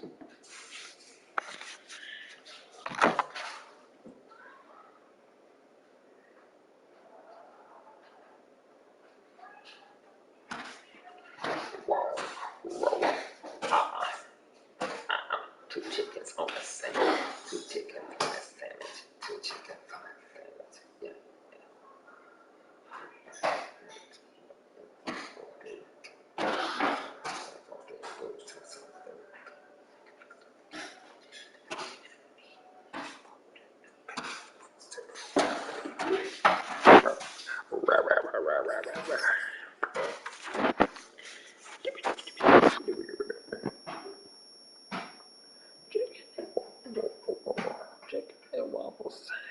Two chickens on a sandwich. Two chickens on a sandwich. Two chickens on a sandwich. Yeah.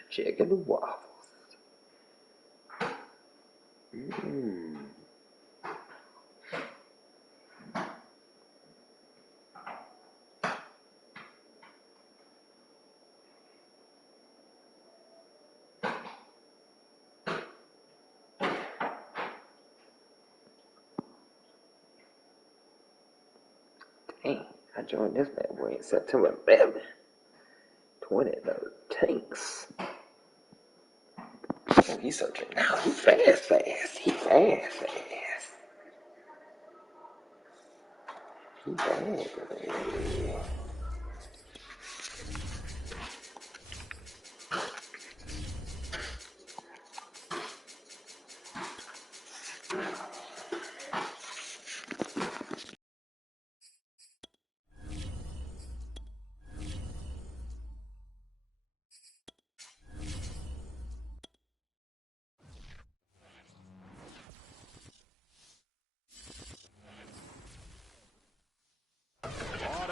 Chicken and waffles. Dang, I joined this bad boy in September 11th, 2013. Oh, he's searching now. He fast. He fast. He bad.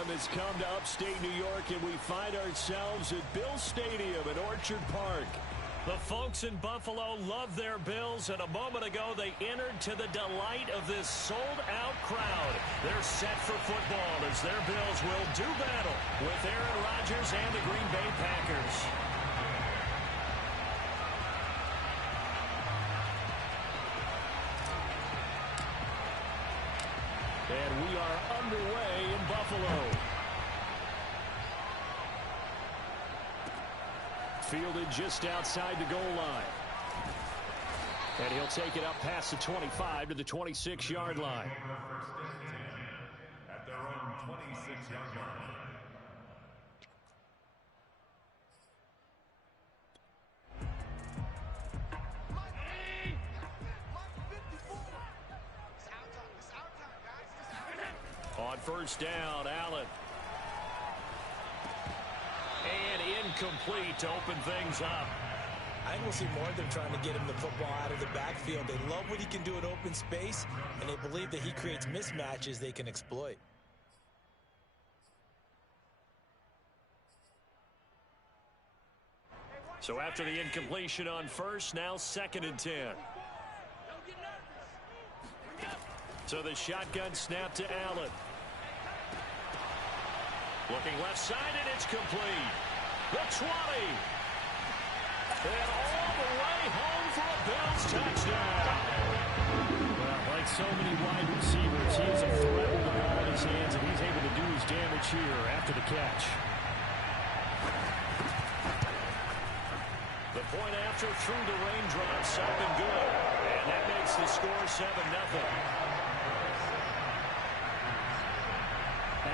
Has come to upstate New York, and we find ourselves at Bills Stadium in Orchard Park. The folks in Buffalo love their Bills, and a moment ago they entered to the delight of this sold-out crowd. They're set for football as their Bills will do battle with Aaron Rodgers and the Green Bay Packers. And we are underway in Buffalo. Fielded just outside the goal line. And he'll take it up past the 25 to the 26-yard line. At their own 26-yard line. On first down, Allen. And incomplete to open things up. I think we'll see more of them trying to get him the football out of the backfield. They love what he can do in open space, and they believe that he creates mismatches they can exploit. So after the incompletion on first, now 2nd and 10. So the shotgun snap to Allen. Looking left side, and it's complete. The 20. And all the way home for a Bills touchdown. Well, like so many wide receivers, he is a threat with the ball in his hands, and he's able to do his damage here after the catch. The point after through the raindrops up and good. And that makes the score 7-0.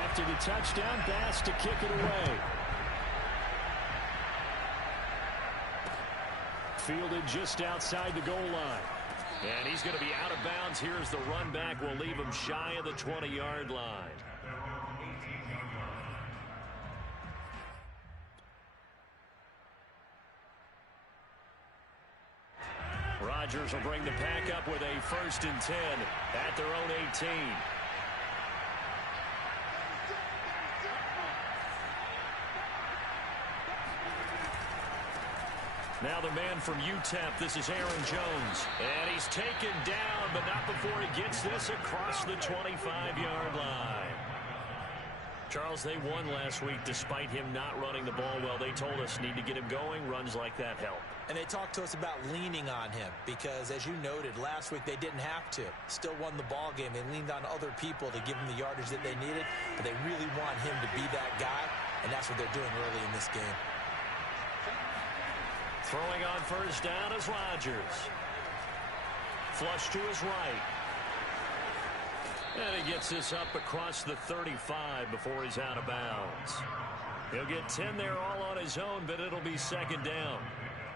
After the touchdown, Bass to kick it away. Fielded just outside the goal line. And he's going to be out of bounds. Here's the run back. Will leave him shy of the 20-yard line. Rodgers will bring the pack up with a 1st and 10 at their own 18. Now the man from UTEP, this is Aaron Jones. And he's taken down, but not before he gets this across the 25-yard line. Charles, they won last week despite him not running the ball well. They told us need to get him going. Runs like that help. And they talked to us about leaning on him because, as you noted, last week they didn't have to. Still won the ball game. They leaned on other people to give them the yardage that they needed, but they really want him to be that guy, and that's what they're doing early in this game. Throwing on first down is Rodgers. Flush to his right. And he gets this up across the 35 before he's out of bounds. He'll get 10 there all on his own, but it'll be second down.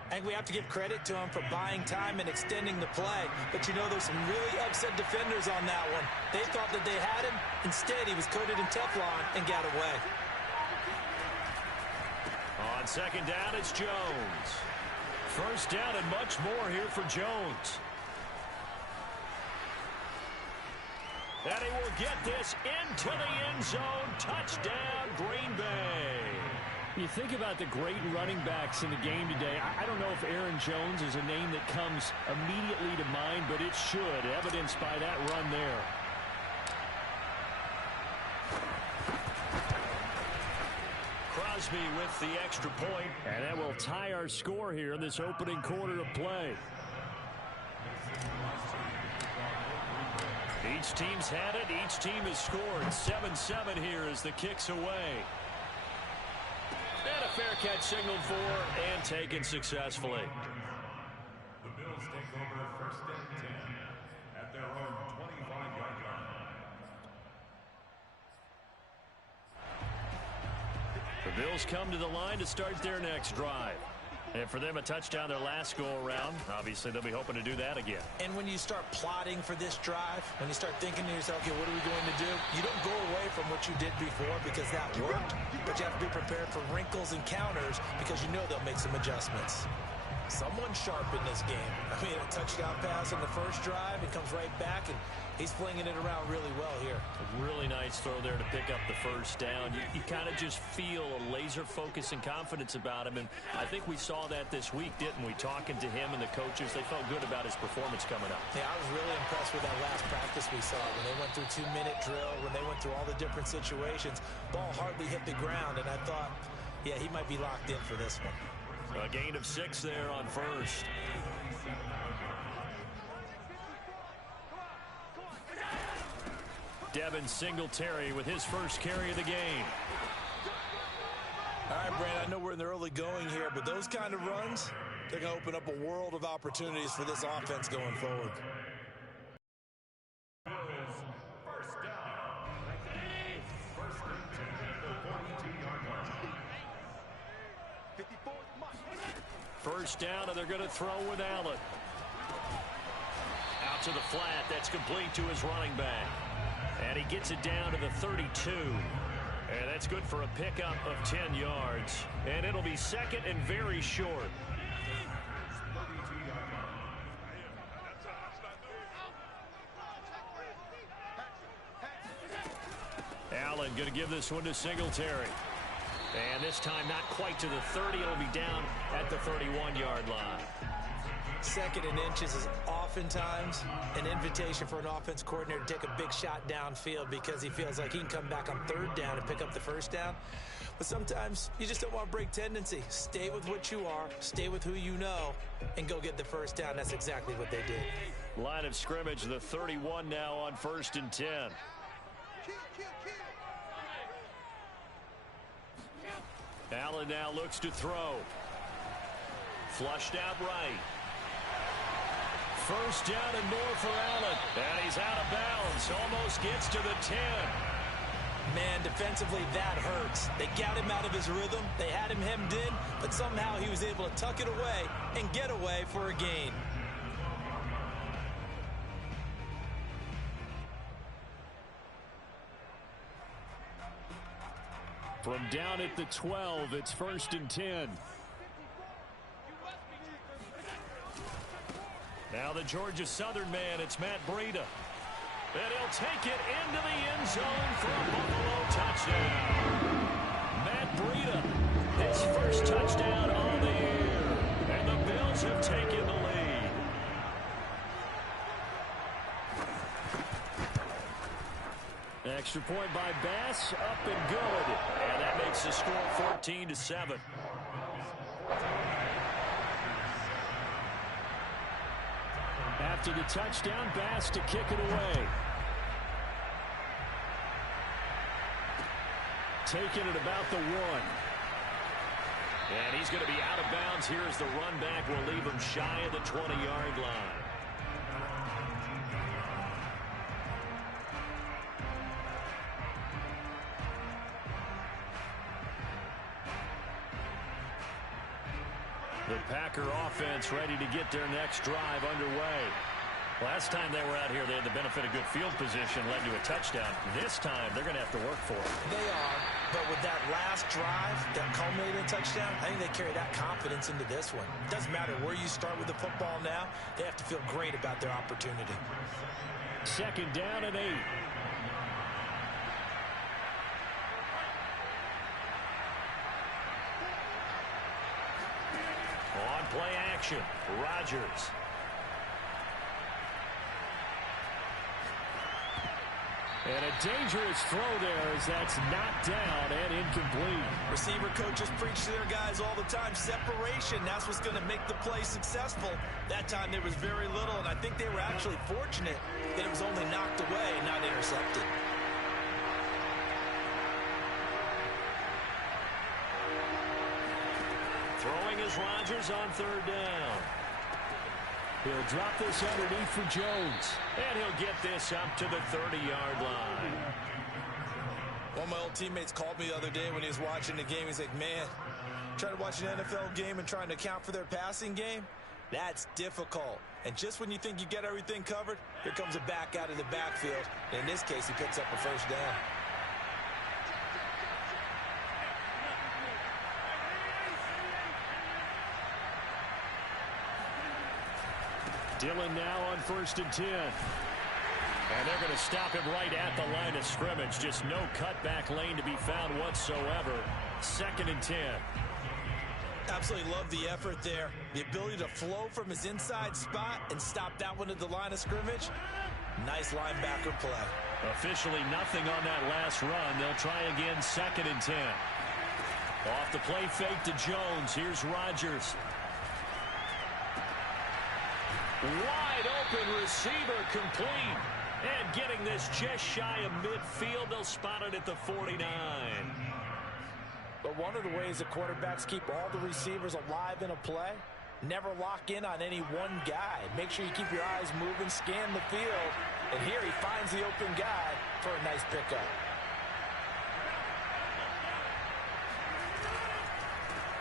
I think we have to give credit to him for buying time and extending the play. But, you know, there's some really upset defenders on that one. They thought that they had him. Instead, he was coated in Teflon and got away. On second down, it's Jones. First down and much more here for Jones. And he will get this into the end zone. Touchdown, Green Bay. You think about the great running backs in the game today. I don't know if Aaron Jones is a name that comes immediately to mind, but it should, evidenced by that run there. Crosby with the extra point. And that will tie our score here in this opening quarter of play. Each team's had it. Each team has scored. 7-7 here as the kick's away. And a fair catch signaled for and taken successfully. The Bills take over first and 10 at their own 25-yard line. The Bills come to the line to start their next drive. And for them, a touchdown their last go-around. Obviously, they'll be hoping to do that again. And when you start plotting for this drive, when you start thinking to yourself, okay, what are we going to do? You don't go away from what you did before because that worked, but you have to be prepared for wrinkles and counters because you know they'll make some adjustments. Someone sharp in this game. I mean, a touchdown pass on the first drive, it comes right back, and he's flinging it around really well here. A really nice throw there to pick up the first down. You kind of just feel a laser focus and confidence about him, and I think we saw that this week, didn't we? Talking to him and the coaches, they felt good about his performance coming up. Yeah, I was really impressed with that last practice we saw when they went through 2-minute drill, when they went through all the different situations. Ball hardly hit the ground, and I thought, yeah, he might be locked in for this one. A gain of 6 there on first. Devin Singletary with his first carry of the game. All right, Brandon, I know we're in the early going here, but those kind of runs, they're going to open up a world of opportunities for this offense going forward. First down, and they're going to throw with Allen. Out to the flat. That's complete to his running back. And he gets it down to the 32. And that's good for a pickup of 10 yards. And it'll be second and very short. Allen going to give this one to Singletary. And this time not quite to the 30. It'll be down at the 31-yard line. Second and inches is oftentimes an invitation for an offense coordinator to take a big shot downfield because he feels like he can come back on third down and pick up the first down. But sometimes you just don't want to break tendency. Stay with what you are, stay with who you know, and go get the first down. That's exactly what they did. Line of scrimmage, the 31 now on first and 10. Allen now looks to throw. Flushed out right. First down and more for Allen. And he's out of bounds. Almost gets to the 10. Man, defensively, that hurts. They got him out of his rhythm. They had him hemmed in, but somehow he was able to tuck it away and get away for a gain. From down at the 12, it's first and 10. Now the Georgia Southern man, it's Matt Breida. And he'll take it into the end zone for a Buffalo touchdown. Matt Breida, his first touchdown on the year. And the Bills have taken the lead. extra point by Bass, up and good. And that makes the score 14-7. After the touchdown, Bass to kick it away. Taking it about the 1. And he's going to be out of bounds. Here's the run back. Will leave him shy of the 20-yard line. The Packer offense ready to get their next drive underway. Last time they were out here, they had the benefit of good field position, led to a touchdown. This time, they're going to have to work for it. They are, but with that last drive that culminated in a touchdown, I think they carry that confidence into this one. It doesn't matter where you start with the football now. They have to feel great about their opportunity. 2nd down and 8. On play action, Rodgers. And a dangerous throw there as that's knocked down and incomplete. Receiver coaches preach to their guys all the time. Separation, that's what's going to make the play successful. That time there was very little, and I think they were actually fortunate that it was only knocked away and not intercepted. Throwing is Rodgers on 3rd down. He'll drop this underneath for Jones. And he'll get this up to the 30-yard line. One of my old teammates called me the other day when he was watching the game. He's like, man, trying to watch an NFL game and trying to account for their passing game, that's difficult. And just when you think you get everything covered, here comes a back out of the backfield. And in this case, he picks up a 1st down. Dillon now on 1st and 10. And they're going to stop him right at the line of scrimmage. Just no cutback lane to be found whatsoever. 2nd and 10. Absolutely love the effort there. The ability to flow from his inside spot and stop that one at the line of scrimmage. Nice linebacker play. Officially nothing on that last run. They'll try again 2nd and 10. Off the play fake to Jones. Here's Rodgers. Wide open receiver complete. And getting this just shy of midfield. They'll spot it at the 49. But one of the ways that quarterbacks keep all the receivers alive in a play, never lock in on any one guy. Make sure you keep your eyes moving, scan the field. And here he finds the open guy for a nice pickup.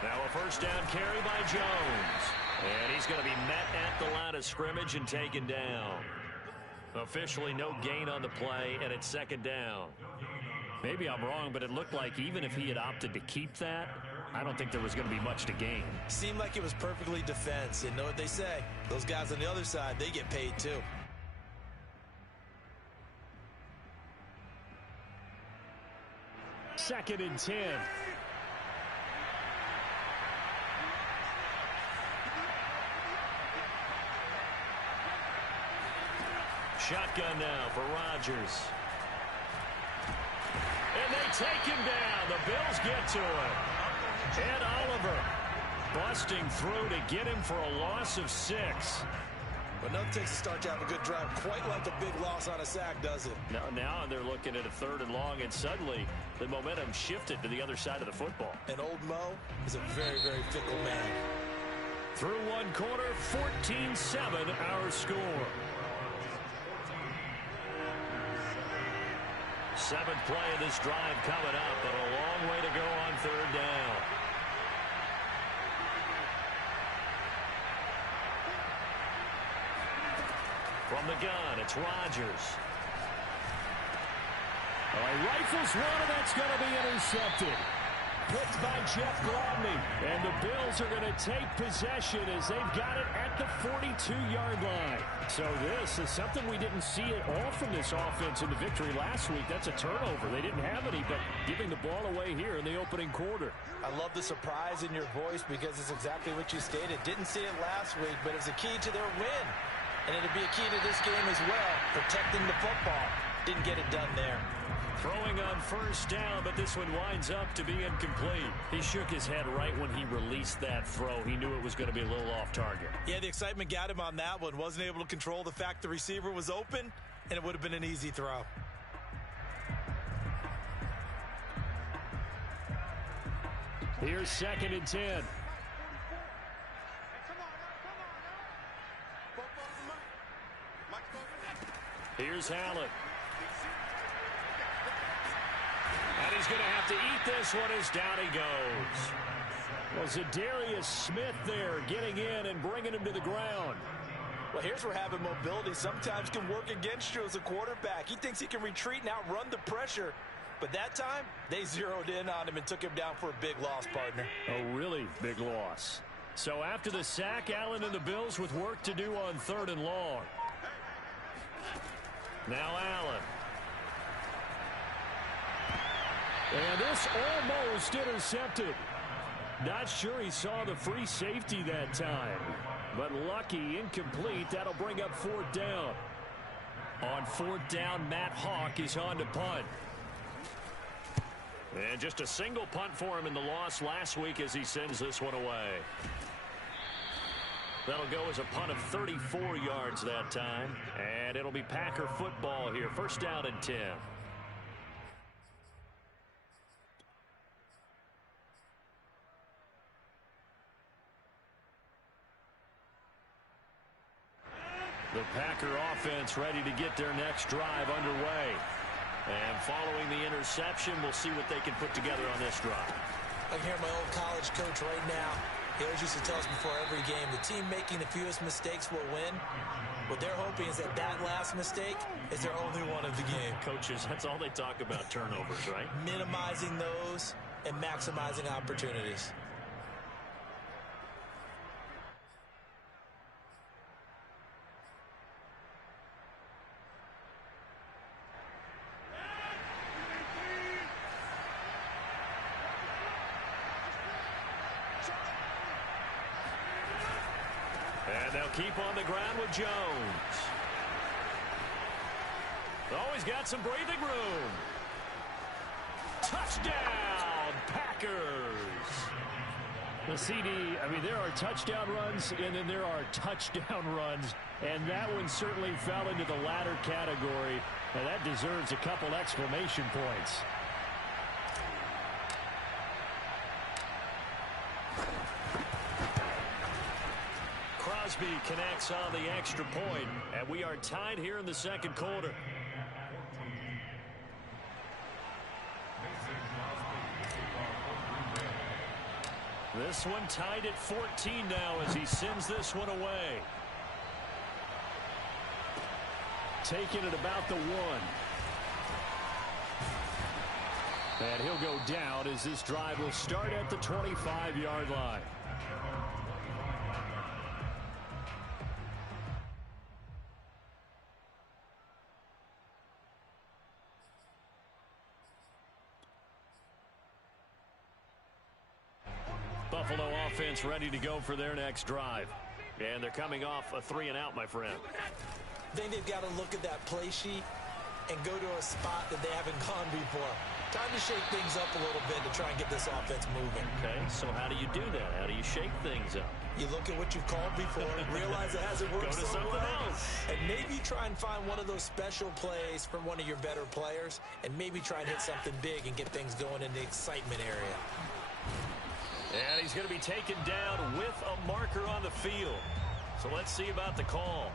Now a 1st down carry by Jones. And he's going to be met at the line of scrimmage and taken down. Officially no gain on the play, and it's 2nd down. Maybe I'm wrong, but it looked like even if he had opted to keep that, I don't think there was going to be much to gain. Seemed like it was perfectly defense. And know what they say? Those guys on the other side, they get paid too. Second and 10. Shotgun now for Rodgers. And they take him down. The Bills get to it. Ed Oliver busting through to get him for a loss of 6. But nothing takes a start to have a good drive quite like a big loss on a sack, does it? Now they're looking at a 3rd and long, and suddenly the momentum shifted to the other side of the football. And old Mo is a very, very fickle man. Through one quarter, 14-7 our score. 7th play of this drive coming up, but a long way to go on 3rd down. From the gun, it's Rodgers. He rifles one, and that's going to be intercepted. Picked by Jeff Gladney. And the Bills are going to take possession as they've got it at the 42-yard line. So this is something we didn't see at all from this offense in the victory last week. That's a turnover. They didn't have any, but giving the ball away here in the opening quarter. I love the surprise in your voice because it's exactly what you stated. Didn't see it last week, but it's a key to their win. And it'll be a key to this game as well, protecting the football. Didn't get it done there. Throwing on first down, but this one winds up to be incomplete. He shook his head right when he released that throw. He knew it was going to be a little off target. Yeah, the excitement got him on that one. Wasn't able to control the fact the receiver was open, and it would have been an easy throw. Here's 2nd and 10. Here's Allen. And he's going to have to eat this one as down he goes. Well, Zadarius Smith there getting in and bringing him to the ground. Well, here's where having mobility sometimes can work against you as a quarterback. He thinks he can retreat and outrun the pressure. But that time, they zeroed in on him and took him down for a big loss, partner. A really big loss. So after the sack, Allen and the Bills with work to do on 3rd and long. Now Allen. And this almost intercepted. Not sure he saw the free safety that time. But lucky, incomplete. That'll bring up 4th down. On 4th down, Matt Hawk is on to punt. And just a single punt for him in the loss last week as he sends this one away. That'll go as a punt of 34 yards that time. And it'll be Packer football here. 1st down and 10. The Packer offense ready to get their next drive underway. And following the interception, we'll see what they can put together on this drive. I can hear my old college coach right now. He always used to tell us before every game, the team making the fewest mistakes will win. What they're hoping is that that last mistake is their only one of the game. Coaches, that's all they talk about, turnovers, right? Minimizing those and maximizing opportunities. And they'll keep on the ground with Jones. Oh, he's got some breathing room. Touchdown, Packers. The CD, I mean, there are touchdown runs, and then there are touchdown runs. And that one certainly fell into the latter category. And that deserves a couple exclamation points. Crosby connects on the extra point, and we are tied here in the 2nd quarter. This one tied at 14 now as he sends this one away. Taking it about the 1. And he'll go down as this drive will start at the 25-yard line. Buffalo offense ready to go for their next drive. And they're coming off a 3-and-out, my friend. I think they've got to look at that play sheet and go to a spot that they haven't gone before. Time to shake things up a little bit to try and get this offense moving. Okay, so how do you do that? How do you shake things up? You look at what you've called before and realize it hasn't worked Go to so something well. else. And maybe try and find one of those special plays from one of your better players and maybe try and hit something big and get things going in the excitement area. And he's going to be taken down with a marker on the field. So let's see about the call.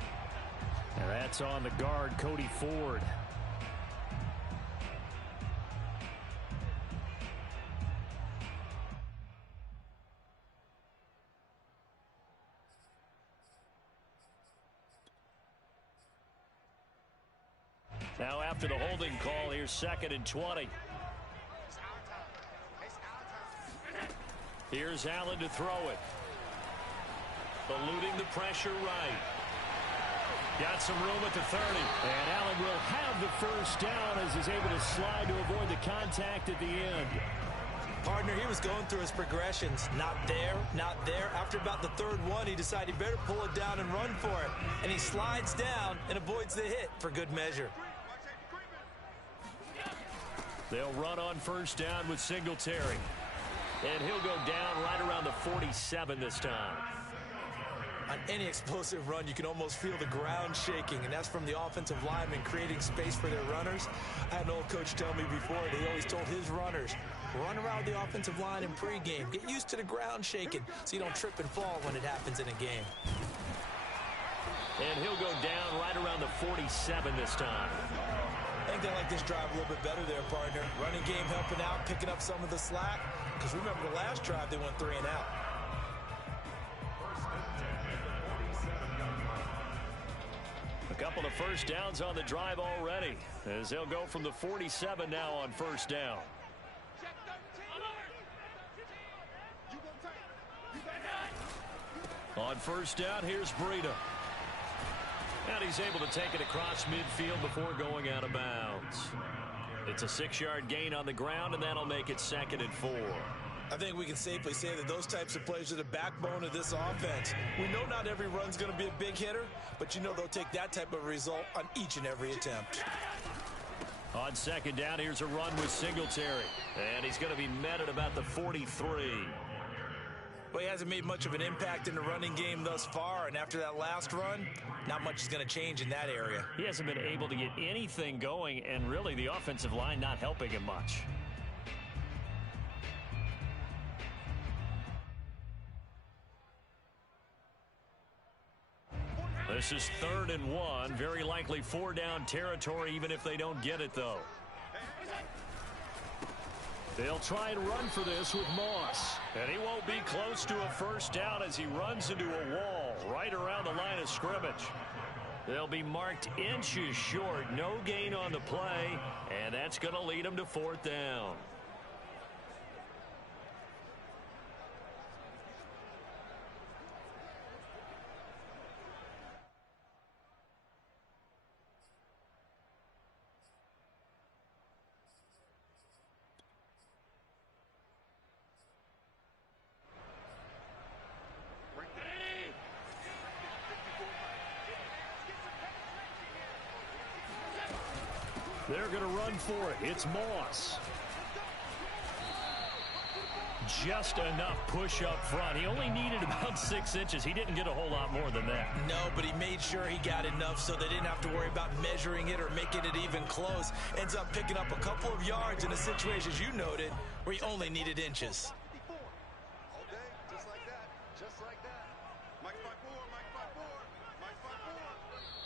And that's on the guard, Cody Ford. Now after the holding call, here's 2nd and 20. Here's Allen to throw it. Eluding the pressure right. Got some room at the 30. And Allen will have the first down as he's able to slide to avoid the contact at the end. Partner, he was going through his progressions. Not there, not there. After about the 3rd one, he decided he better pull it down and run for it. And he slides down and avoids the hit for good measure. They'll run on first down with Singletary. And he'll go down right around the 47 this time. On any explosive run, you can almost feel the ground shaking, and that's from the offensive linemen creating space for their runners. I had an old coach tell me before, he always told his runners, run around the offensive line in pregame. Get used to the ground shaking so you don't trip and fall when it happens in a game. And he'll go down right around the 47 this time. I think they like this drive a little bit better there, partner. Running game helping out, picking up some of the slack. Because remember the last drive, they went 3 and out. A couple of first downs on the drive already, as they'll go from the 47 now on first down. On first down, here's Breida. And he's able to take it across midfield before going out of bounds. It's a 6-yard gain on the ground, and that'll make it 2nd and 4. I think we can safely say that those types of plays are the backbone of this offense. We know not every run's going to be a big hitter, but you know they'll take that type of result on each and every attempt. On 2nd down, here's a run with Singletary. And he's going to be met at about the 43. Well, he hasn't made much of an impact in the running game thus far, and after that last run, not much is going to change in that area. He hasn't been able to get anything going, and really the offensive line not helping him much. This is 3rd and 1. Very likely 4-down territory, even if they don't get it, though. They'll try and run for this with Moss. And he won't be close to a first down as he runs into a wall right around the line of scrimmage. They'll be marked inches short. No gain on the play. And that's going to lead them to 4th down. They're going to run for it. It's Moss. Just enough push up front. He only needed about 6 inches. He didn't get a whole lot more than that. No, but he made sure he got enough so they didn't have to worry about measuring it or making it even close. Ends up picking up a couple of yards in a situation, as you noted, where he only needed inches.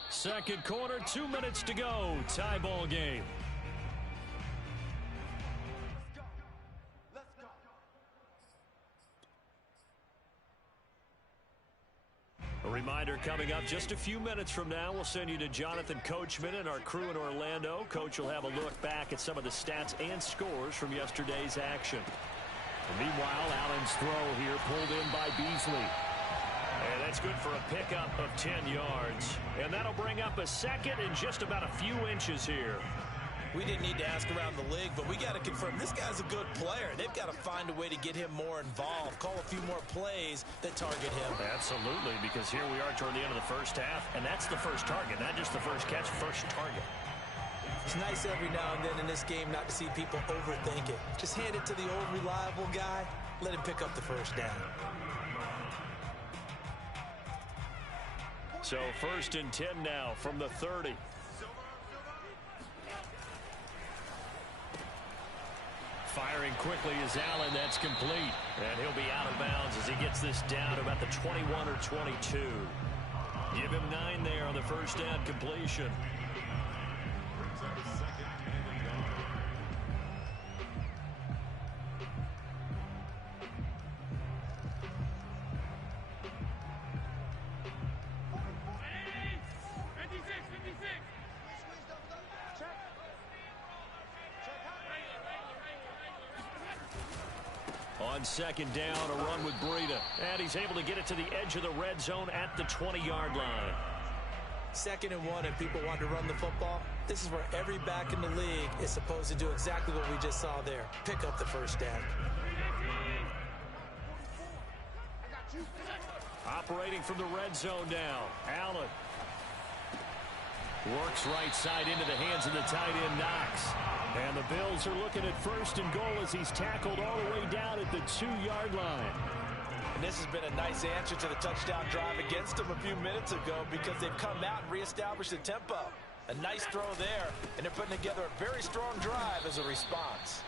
Second quarter, 2 minutes to go. Tie ball game. A reminder coming up just a few minutes from now. We'll send you to Jonathan Coachman and our crew in Orlando. Coach will have a look back at some of the stats and scores from yesterday's action. And meanwhile, Allen's throw here pulled in by Beasley. And that's good for a pickup of 10 yards. And that'll bring up a 2nd and just about a few inches here. We didn't need to ask around the league, but we got to confirm this guy's a good player. They've got to find a way to get him more involved, call a few more plays that target him. Absolutely, because here we are toward the end of the first half, and that's the first target, not just the first catch, first target. It's nice every now and then in this game not to see people overthink it. Just hand it to the old reliable guy, let him pick up the first down. So 1st and 10 now from the 30. Firing quickly is Allen. That's complete. And he'll be out of bounds as he gets this down to about the 21 or 22. Give him 9 there on the first down completion. On 2nd down, a run with Breida. And he's able to get it to the edge of the red zone at the 20-yard line. 2nd and 1 and people want to run the football. This is where every back in the league is supposed to do exactly what we just saw there. Pick up the first down. Operating from the red zone now. Allen. Works right side into the hands of the tight end, Knox. And the Bills are looking at first and goal as he's tackled all the way down at the 2-yard line. And this has been a nice answer to the touchdown drive against them a few minutes ago because they've come out and reestablished the tempo. A nice throw there, and they're putting together a very strong drive as a response.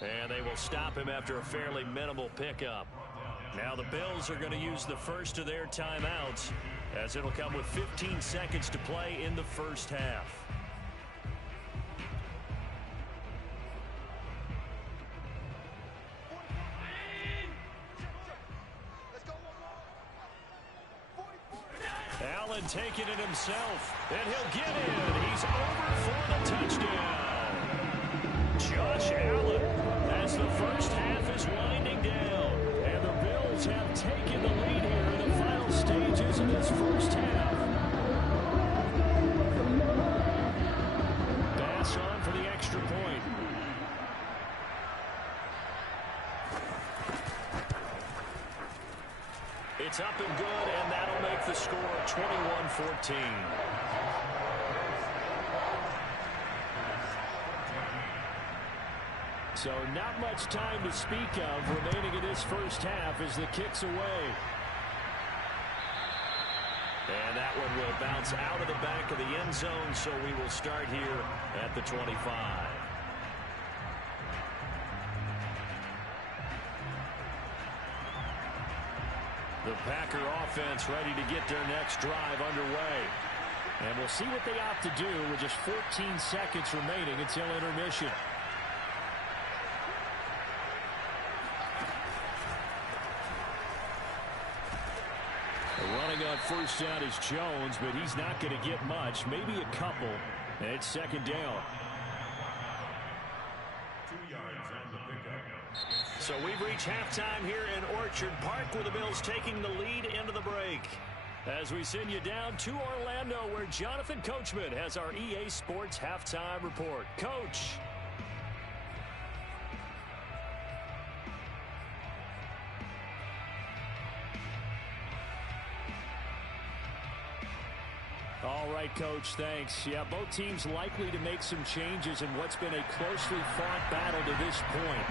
And they will stop him after a fairly minimal pickup. Now the Bills are going to use the first of their timeouts as it'll come with 15 seconds to play in the first half. Allen taking it himself, and he'll get in. He's over for the touchdown. Josh Allen as the first half is winding down, and the Bills have taken the lead here in the final stages of this first half. Pass on for the extra point. It's up and good, and that'll make the score 21-14. So not much time to speak of remaining in this first half as the kick's away. And that one will bounce out of the back of the end zone, so we will start here at the 25. The Packer offense ready to get their next drive underway. And we'll see what they opt to do with just 14 seconds remaining until intermission. Running on first down is Jones, but he's not going to get much, maybe a couple. And it's second down. 2 yards on the pickup. So we've reached halftime here in Orchard Park with the Bills taking the lead into the break. As we send you down to Orlando where Jonathan Coachman has our EA Sports Halftime Report. Coach. All right, Coach, thanks. Yeah, both teams likely to make some changes in what's been a closely fought battle to this point.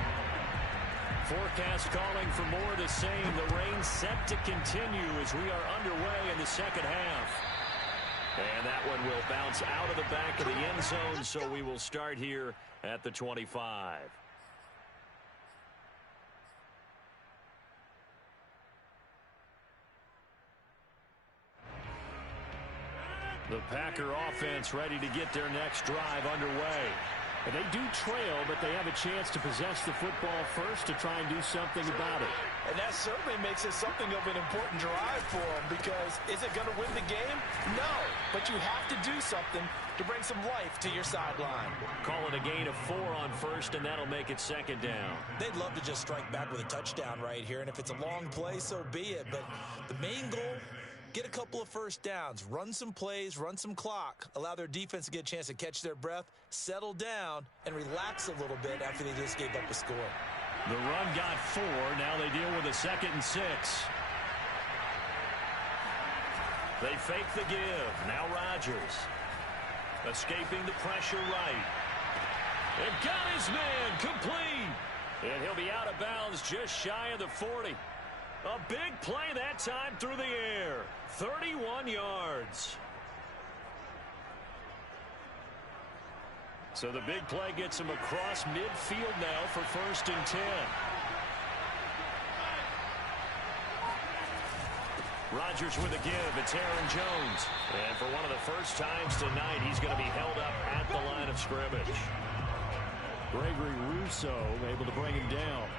Forecast calling for more of the same. The rain set to continue as we are underway in the second half. And that one will bounce out of the back of the end zone, so we will start here at the 25. The Packer offense ready to get their next drive underway. And they do trail, but they have a chance to possess the football first to try and do something about it. And that certainly makes it something of an important drive for them because is it going to win the game? No, but you have to do something to bring some life to your sideline. Call it a gain of 4 on first, and that'll make it second down. They'd love to just strike back with a touchdown right here, and if it's a long play, so be it. But the main goal, get a couple of first downs, run some plays, run some clock, allow their defense to get a chance to catch their breath, settle down, and relax a little bit after they just gave up a score. The run got 4. Now they deal with a 2nd and 6. They fake the give. Now Rodgers. Escaping the pressure right. And got his man complete. And he'll be out of bounds just shy of the 40. A big play that time through the air. 31 yards. So the big play gets him across midfield now for 1st and 10. Rodgers with a give. It's Aaron Jones. And for one of the first times tonight, he's going to be held up at the line of scrimmage. Gregory Rousseau able to bring him down.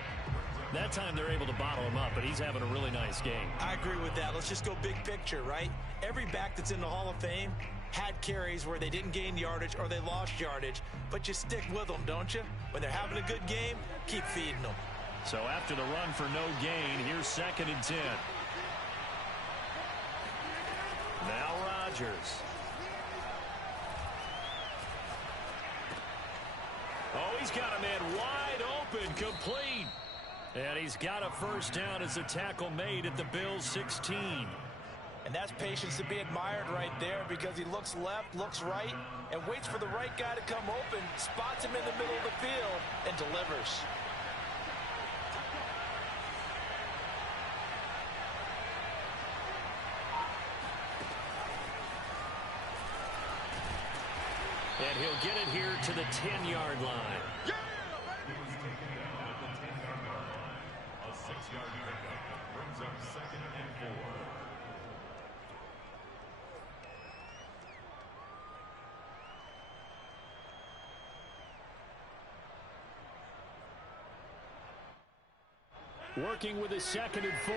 That time they're able to bottle him up, but he's having a really nice game. I agree with that. Let's just go big picture, right? Every back that's in the Hall of Fame had carries where they didn't gain yardage or they lost yardage, but you stick with them, don't you? When they're having a good game, keep feeding them. So after the run for no gain, here's 2nd and 10. Now Rodgers. Oh, he's got a man wide open, complete. And he's got a first down as a tackle made at the Bills' 16. And that's patience to be admired right there, because he looks left, looks right, and waits for the right guy to come open, spots him in the middle of the field, and delivers. And he'll get it here to the 10-yard line. He was taken down at the 10-yard line. A 6-yard pickup brings up 2nd and 4. Working with a 2nd and 4.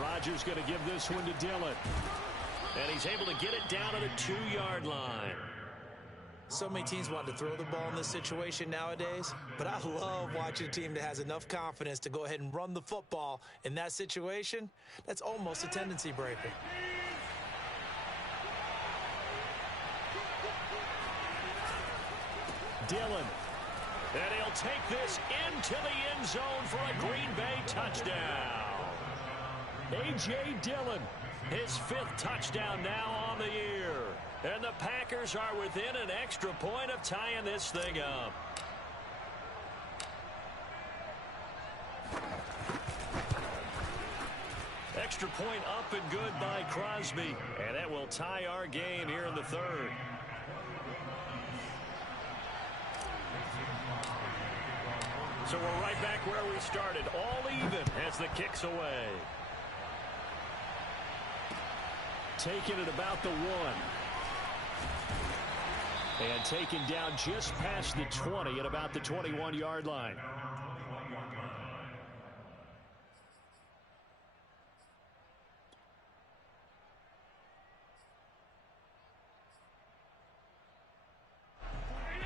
Rodgers going to give this one to Dillon. And he's able to get it down to the 2-yard line. So many teams want to throw the ball in this situation nowadays, but I love watching a team that has enough confidence to go ahead and run the football in that situation. That's almost a tendency breaker. Dillon. And he'll take this into the end zone for a Green Bay touchdown. A.J. Dillon. His 5th touchdown now on the year. And the Packers are within an extra point of tying this thing up. Extra point up and good by Crosby. And that will tie our game here in the 3rd. So we're right back where we started, all even as the kick's away. Taken at about the 1. And taken down just past the 20 at about the 21-yard line.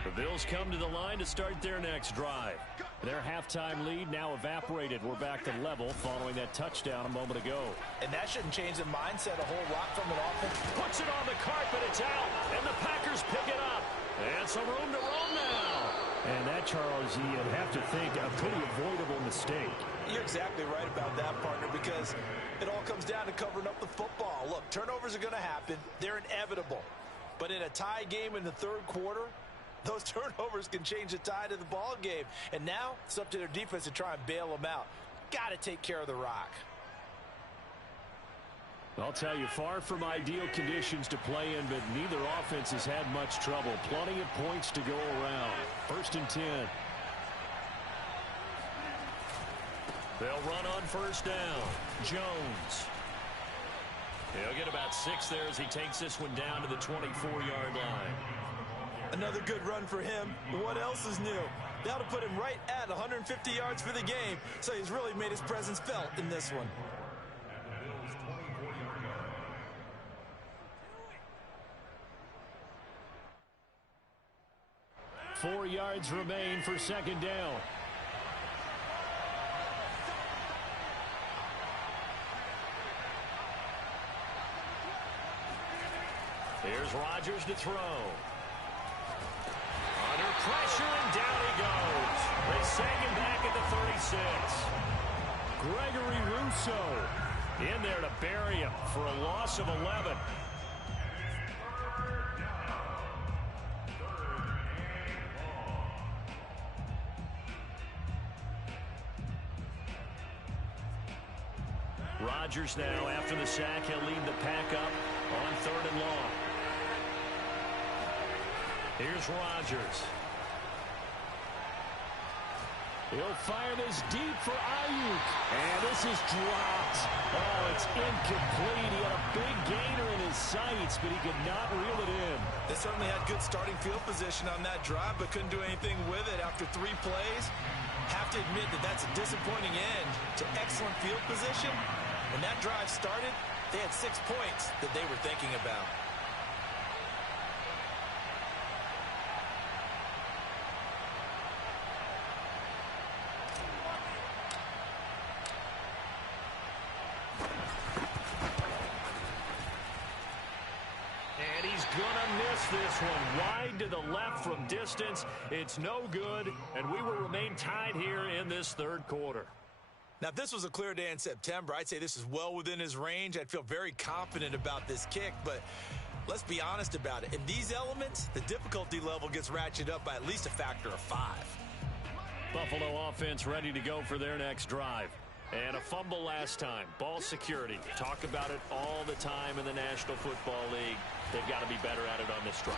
The Bills come to the line to start their next drive. Their halftime lead now evaporated. We're back to level following that touchdown a moment ago. And that shouldn't change the mindset a whole lot from an offense. Puts it on the carpet, it's out, and the Packers pick it up. And some room to roam now. And that, Charles, you'd have to think a pretty avoidable mistake. You're exactly right about that, partner, because it all comes down to covering up the football. Look, turnovers are going to happen. They're inevitable. But in a tie game in the 3rd quarter, those turnovers can change the tide of the ball game. And now it's up to their defense to try and bail them out. Got to take care of the rock. I'll tell you, far from ideal conditions to play in, but neither offense has had much trouble. Plenty of points to go around. 1st and 10. They'll run on 1st down. Jones. He'll get about 6 there as he takes this one down to the 24-yard line. Another good run for him. What else is new? That'll put him right at 150 yards for the game, so he's really made his presence felt in this one. 4 yards remain for 2nd down. Here's Rodgers to throw. Under pressure, and down he goes. They sag him back at the 36. Gregory Rousseau In there to bury him for a loss of 11. Rodgers now, after the sack, he'll lead the pack up on 3rd and long. Here's Rodgers. He'll fire this deep for Ayuk. And this is dropped. Oh, it's incomplete. He had a big gainer in his sights, but he could not reel it in. They certainly had good starting field position on that drive, but couldn't do anything with it after 3 plays. Have to admit that that's a disappointing end to excellent field position. When that drive started, they had 6 points that they were thinking about. And he's gonna miss this one. Wide to the left from distance. It's no good, and we will remain tied here in this third quarter. Now, if this was a clear day in September, I'd say this is well within his range. I'd feel very confident about this kick, but let's be honest about it. In these elements, the difficulty level gets ratcheted up by at least a factor of 5. Buffalo offense ready to go for their next drive. And a fumble last time. Ball security. Talk about it all the time in the National Football League. They've got to be better at it on this drive.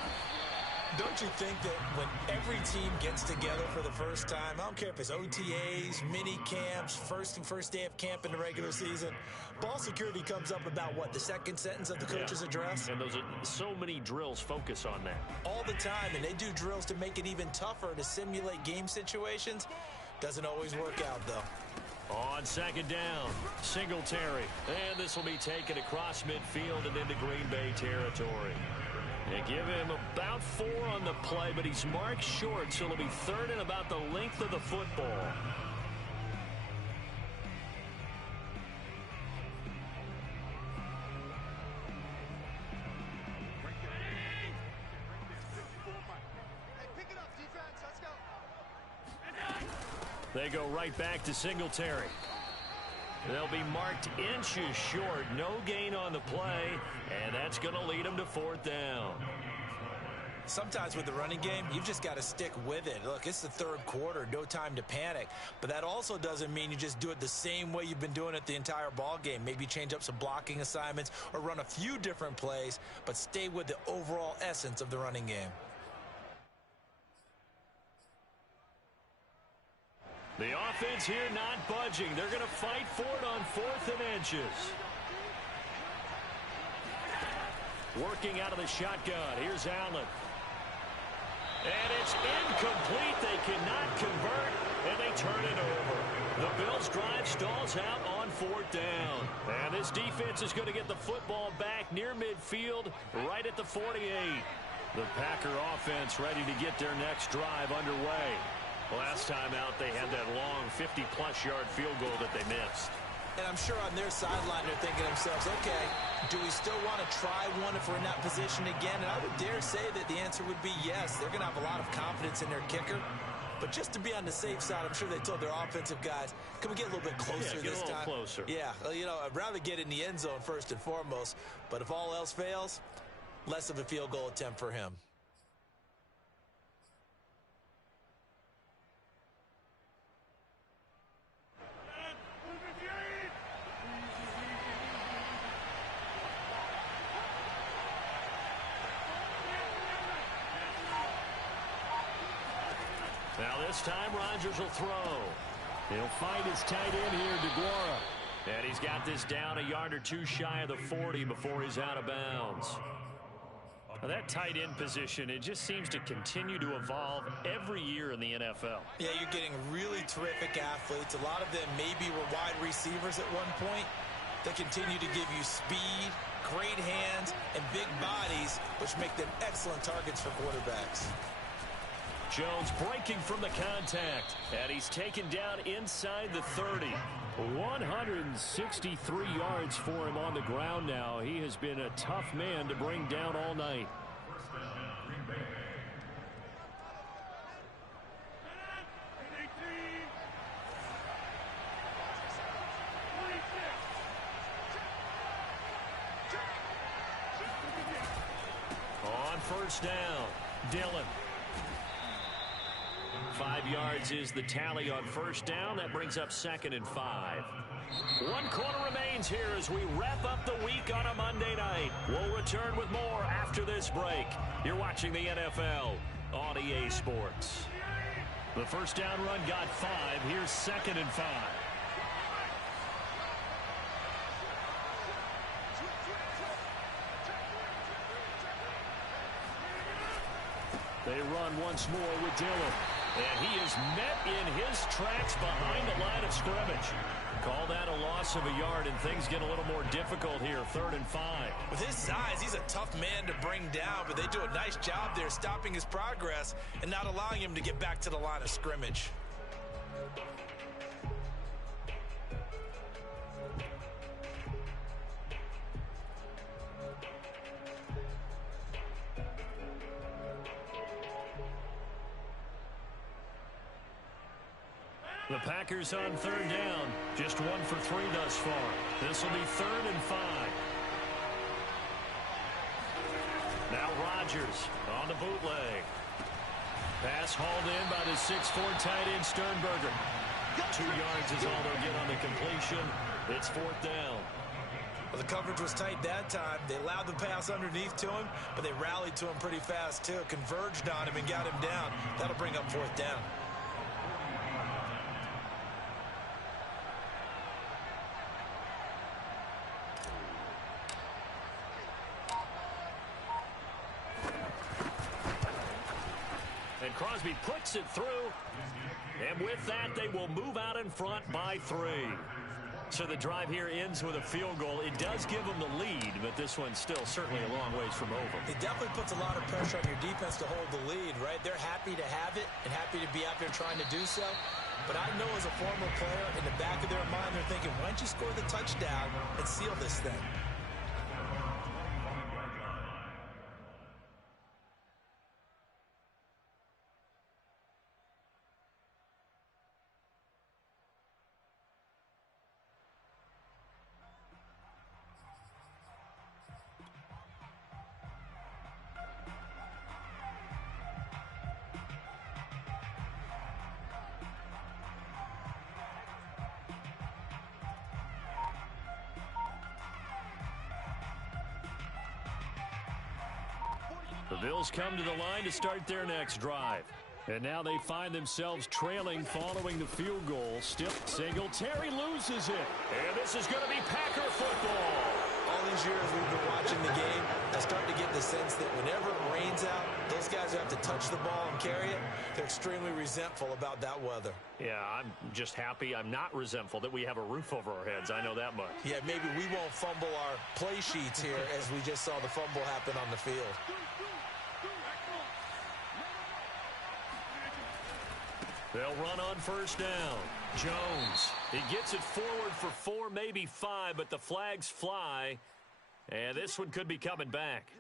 Don't you think that when every team gets together for the first time, I don't care if it's OTAs, mini camps, first day of camp in the regular season, ball security comes up about what, the second sentence of the coach's address? And those are so many drills focus on that. All the time, and they do drills to make it even tougher to simulate game situations. Doesn't always work out, though. On second down, Singletary. And this will be taken across midfield and into Green Bay territory. They give him about 4 on the play, but he's marked short, so it'll be third and about the length of the football. They go right back to Singletary. They'll be marked inches short. No gain on the play, and that's going to lead them to fourth down. Sometimes with the running game, you've just got to stick with it. Look, it's the third quarter, no time to panic. But that also doesn't mean you just do it the same way you've been doing it the entire ball game. Maybe change up some blocking assignments or run a few different plays, but stay with the overall essence of the running game. The offense here not budging. They're going to fight for it on 4th and inches. Working out of the shotgun. Here's Allen. And it's incomplete. They cannot convert, and they turn it over. The Bills' drive stalls out on 4th down. And this defense is going to get the football back near midfield, right at the 48. The Packer offense ready to get their next drive underway. Last time out, they had that long 50-plus yard field goal that they missed. And I'm sure on their sideline, they're thinking to themselves, okay, do we still want to try one if we're in that position again? And I would dare say that the answer would be yes. They're going to have a lot of confidence in their kicker. But just to be on the safe side, I'm sure they told their offensive guys, can we get a little bit closer this time? Get a little closer. Yeah, you know, I'd rather get in the end zone first and foremost. But if all else fails, less of a field goal attempt for him. Now this time Rodgers will throw. He'll find his tight end here, DeGuara. And he's got this down a yard or two shy of the 40 before he's out of bounds. Now that tight end position, it just seems to continue to evolve every year in the NFL. Yeah, you're getting really terrific athletes. A lot of them maybe were wide receivers at one point. They continue to give you speed, great hands, and big bodies, which make them excellent targets for quarterbacks. Jones breaking from the contact, and he's taken down inside the 30. 163 yards for him on the ground now. He has been a tough man to bring down all night. On first down, Dillon. 5 yards is the tally on first down. That brings up 2nd and 5. 1 quarter remains here as we wrap up the week on a Monday night. We'll return with more after this break. You're watching the NFL on EA Sports. The first down run got 5. Here's 2nd and 5. They run once more with Dillon. And he is met in his tracks behind the line of scrimmage. Call that a loss of a yard, and things get a little more difficult here, 3rd and 5. With his size, he's a tough man to bring down, but they do a nice job there stopping his progress and not allowing him to get back to the line of scrimmage. The Packers on third down. Just 1 for 3 thus far. This will be 3rd and 5. Now Rodgers on the bootleg. Pass hauled in by the 6'4" tight end Sternberger. 2 yards is all they'll get on the completion. It's 4th down. Well, the coverage was tight that time. They allowed the pass underneath to him, but they rallied to him pretty fast, too. Converged on him and got him down. That'll bring up 4th down. And Crosby puts it through. And with that, they will move out in front by 3. So the drive here ends with a field goal. It does give them the lead, but this one's still certainly a long ways from over. It definitely puts a lot of pressure on your defense to hold the lead, right? They're happy to have it and happy to be out there trying to do so. But I know as a former player, in the back of their mind, they're thinking, why don't you score the touchdown and seal this thing? The Bills come to the line to start their next drive. And now they find themselves trailing following the field goal. Still, Singletary loses it. And this is going to be Packer football. All these years we've been watching the game, I start to get the sense that whenever it rains out, those guys who have to touch the ball and carry it, they're extremely resentful about that weather. Yeah, I'm just happy I'm not resentful that we have a roof over our heads. I know that much. Yeah, maybe we won't fumble our play sheets here as we just saw the fumble happen on the field. They'll run on first down. Jones, he gets it forward for 4, maybe 5, but the flags fly. And this one could be coming back.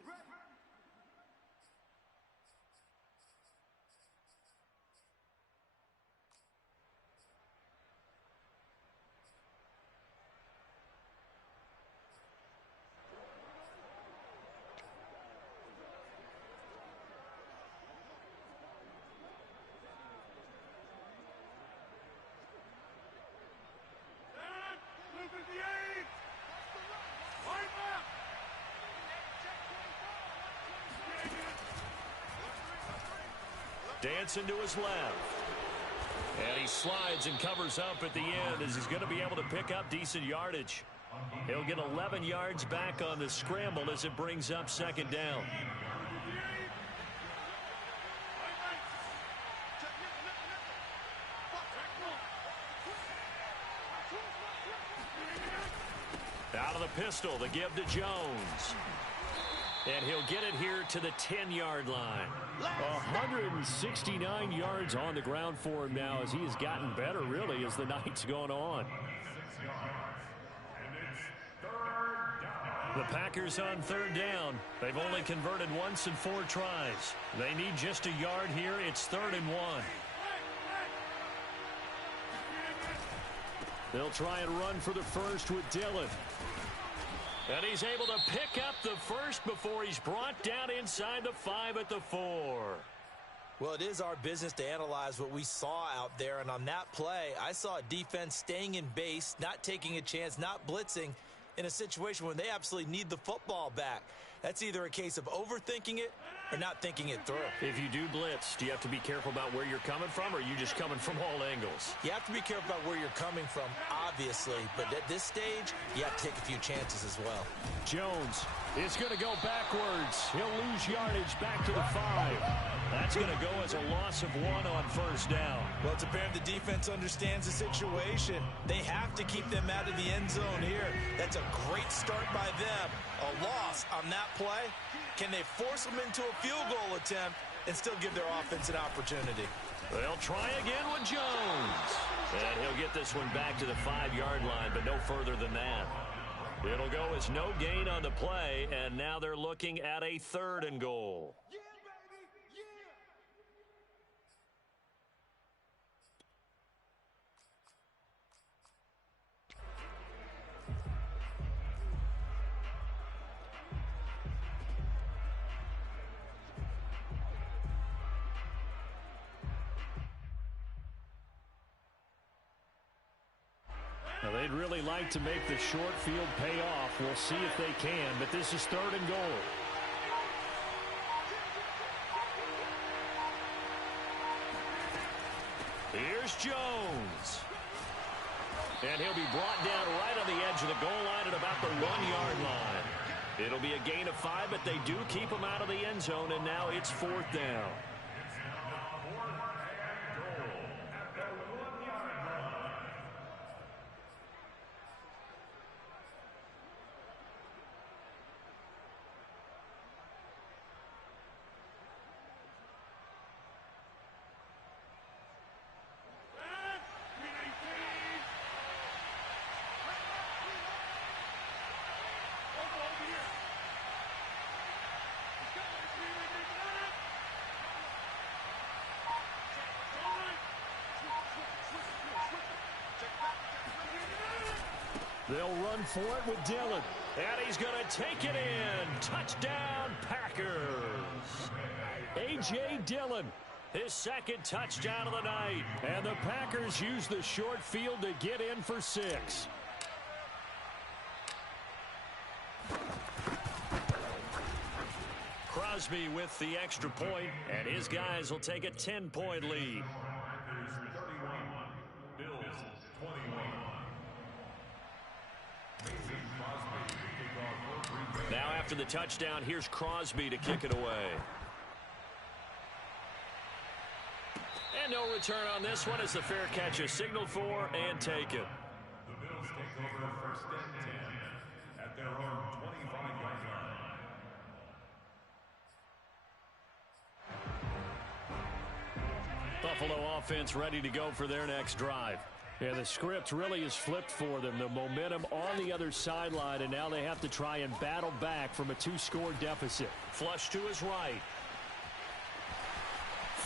Dancing to his left. And he slides and covers up at the end as he's going to be able to pick up decent yardage. He'll get 11 yards back on the scramble as it brings up 2nd down. Out of the pistol, the give to Jones. And he'll get it here to the 10-yard line. 169 yards on the ground for him now as he has gotten better, really, as the night's gone on. The Packers on 3rd down. They've only converted once in 4 tries. They need just a yard here. It's 3rd and 1. They'll try and run for the first with Dillon. And he's able to pick up the first before he's brought down inside the 5 at the 4. Well, it is our business to analyze what we saw out there. And on that play, I saw a defense staying in base, not taking a chance, not blitzing in a situation where they absolutely need the football back. That's either a case of overthinking it or not thinking it through. If you do blitz, do you have to be careful about where you're coming from, or are you just coming from all angles? You have to be careful about where you're coming from, obviously. But at this stage, you have to take a few chances as well. Jones is going to go backwards. He'll lose yardage back to the 5. That's going to go as a loss of 1 on first down. Well, it's apparent the defense understands the situation. They have to keep them out of the end zone here. That's a great start by them. A loss on that play. Can they force them into a field goal attempt and still give their offense an opportunity? They'll try again with Jones. And he'll get this one back to the 5-yard line, but no further than that. It'll go as no gain on the play, and now they're looking at a 3rd and goal. Well, they'd really like to make the short field pay off. We'll see if they can, but this is 3rd and goal. Here's Jones. And he'll be brought down right on the edge of the goal line at about the 1-yard line. It'll be a gain of 5, but they do keep him out of the end zone, and now it's 4th down. They'll run for it with Dillon. And he's going to take it in. Touchdown, Packers. A.J. Dillon, his 2nd touchdown of the night. And the Packers use the short field to get in for 6. Crosby with the extra point, and his guys will take a 10-point lead. Now after the touchdown, here's Crosby to kick it away. And no return on this one as the fair catch is signaled for and taken. The Bills take over 1st and 10 at their own 25-yard line. Buffalo offense ready to go for their next drive. Yeah, the script really is flipped for them. The momentum on the other sideline, and now they have to try and battle back from a 2-score deficit. Flush to his right.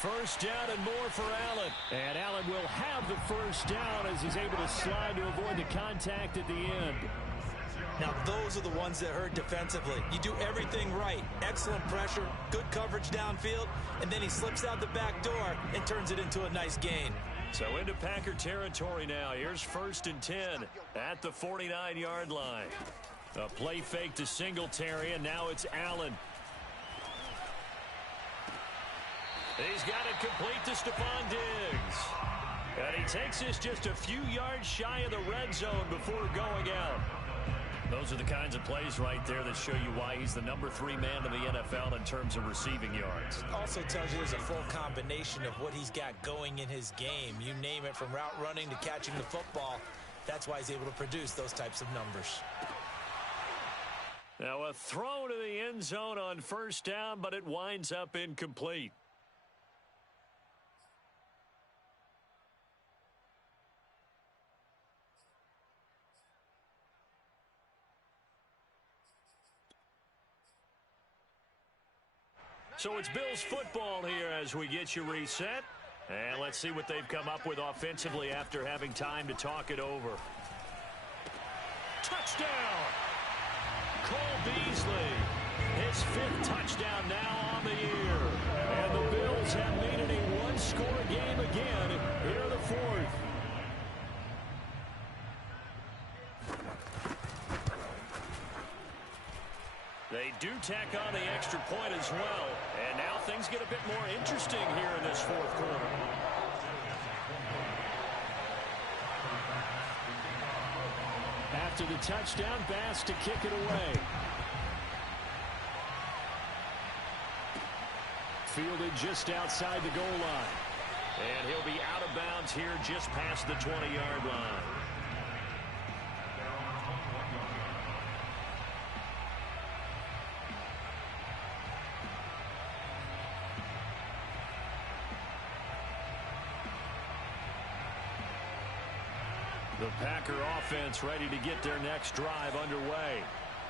1st down and more for Allen. And Allen will have the 1st down as he's able to slide to avoid the contact at the end. Now, those are the ones that hurt defensively. You do everything right. Excellent pressure, good coverage downfield, and then he slips out the back door and turns it into a nice gain. So into Packer territory now. Here's 1st and 10 at the 49-yard line. A play fake to Singletary, and now it's Allen. He's got it complete to Stephon Diggs. And he takes this just a few yards shy of the red zone before going out. Those are the kinds of plays right there that show you why he's the number 3 man in the NFL in terms of receiving yards. Also tells you there's a full combination of what he's got going in his game. You name it, from route running to catching the football. That's why he's able to produce those types of numbers. Now a throw to the end zone on 1st down, but it winds up incomplete. So it's Bills football here as we get you reset. And let's see what they've come up with offensively after having time to talk it over. Touchdown! Cole Beasley, his 5th touchdown now on the year. And the Bills have made it a 1-score game again here in the 4th. They do tack on the extra point as well. And now things get a bit more interesting here in this 4th quarter. After the touchdown, Bass to kick it away. Fielded just outside the goal line. And he'll be out of bounds here just past the 20-yard line. The Packer offense ready to get their next drive underway.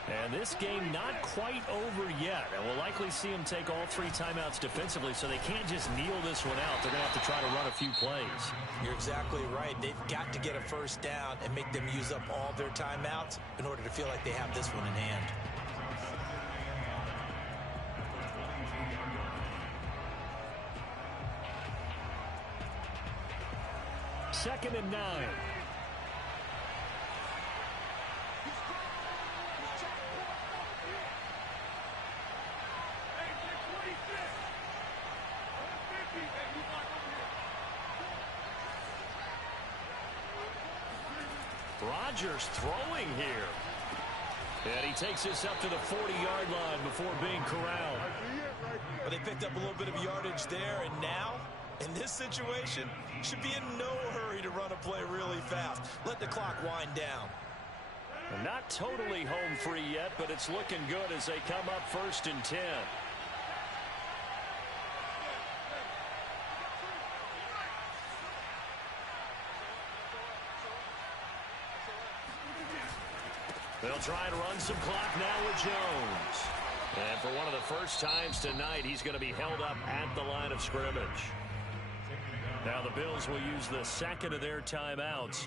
And this game not quite over yet. And we'll likely see them take all 3 timeouts defensively, so they can't just kneel this one out. They're going to have to try to run a few plays. You're exactly right. They've got to get a 1st down and make them use up all their timeouts in order to feel like they have this one in hand. 2nd and 9. Rodgers throwing here. And he takes this up to the 40-yard line before being corralled. But they picked up a little bit of yardage there, and now, in this situation, should be in no hurry to run a play really fast. Let the clock wind down. Not totally home free yet, but it's looking good as they come up 1st and 10. They'll try and run some clock now with Jones. And for one of the first times tonight, he's going to be held up at the line of scrimmage. Now the Bills will use the second of their timeouts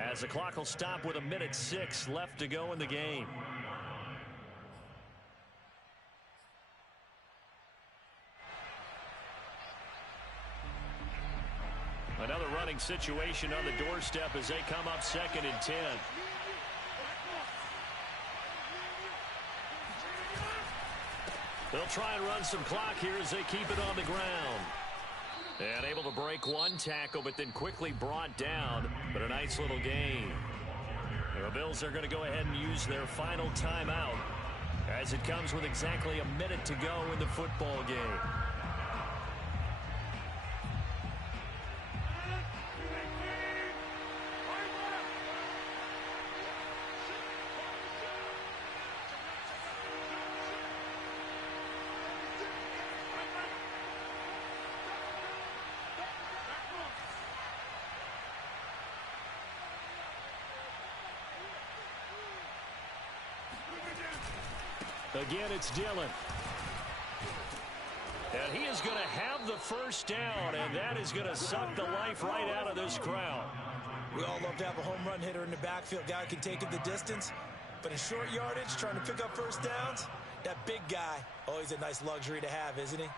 as the clock will stop with 1:06 left to go in the game. Another running situation on the doorstep as they come up 2nd and 10. They'll try and run some clock here as they keep it on the ground. And able to break one tackle, but then quickly brought down. But a nice little gain. The Bills are going to go ahead and use their final timeout as it comes with exactly 1 minute to go in the football game. Again, it's Dillon. And he is going to have the first down, and that is going to suck the life right out of this crowd. We all love to have a home run hitter in the backfield. Guy can take it the distance. But in short yardage, trying to pick up first downs, that big guy, always a nice luxury to have, isn't he?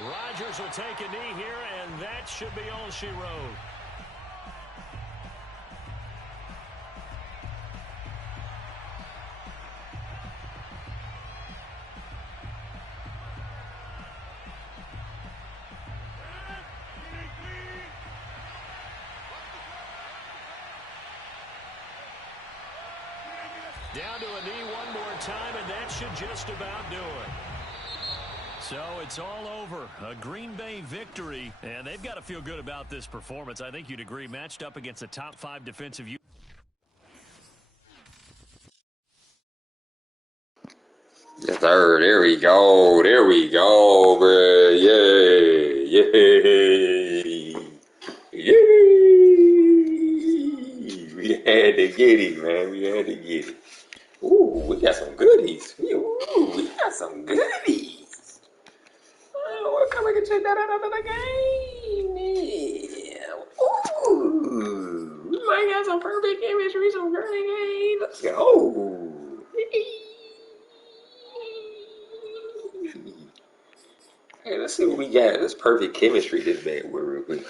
Rodgers will take a knee here, and that should be all she wrote. Down to a knee one more time, and that should just about do it. So it's all over. A Green Bay victory, and they've got to feel good about this performance. I think you'd agree, matched up against a top 5 defensive unit. Yes, sir. There we go. There we go, bro. Yay. Yay. Yay. We had to get it, man. We had to get it. Ooh, we got some goodies. Ooh, we got some goodies. Well, come and check that out after the game. Yeah. Ooh, we might got some perfect chemistry, some great games. Let's go. Hey, let's see what we got. This perfect chemistry this bad with real quick.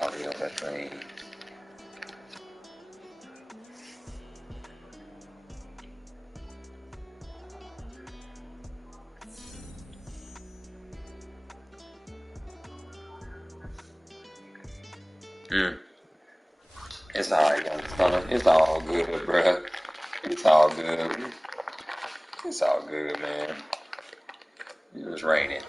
I'll get on that train. It's alright, young fella. It's all good, bruh. It's all good. It's all good, man. It was raining.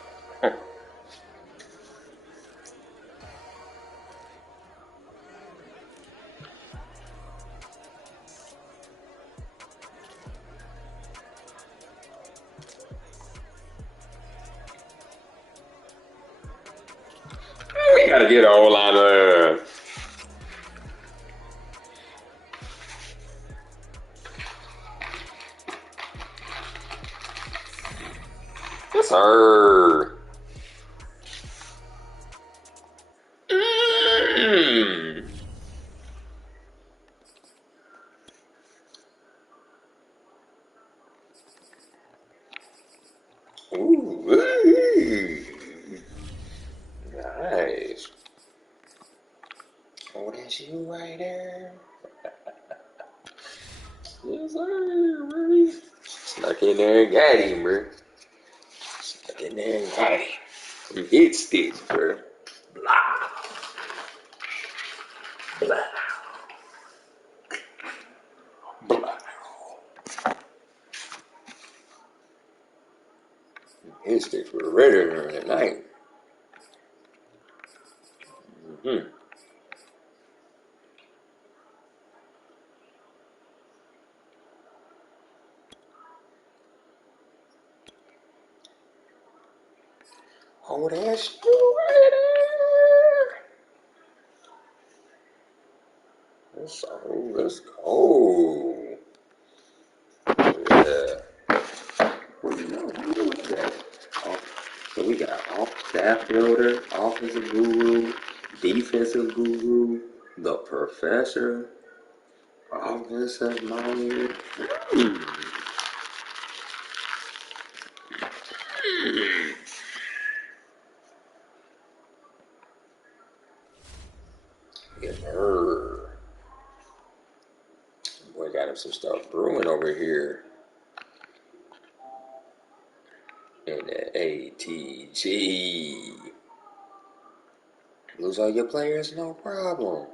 We gotta get a whole lot of. Yes, sir. That's you right there. Yes, sir, buddy. Snuck in there and got him, bro. Snuck in there and got him. Some hit sticks, bro. Blah. Blah. Blah. Hit sticks were ready tonight. Mm-hmm. Oh, that's you right there. Let's go. Yeah. What do you know? What do you know that? So we got staff builder, offensive guru, defensive guru, the professor, offensive mind. Get her. Boy, got him some stuff brewing over here in the ATG. Lose all your players, no problem.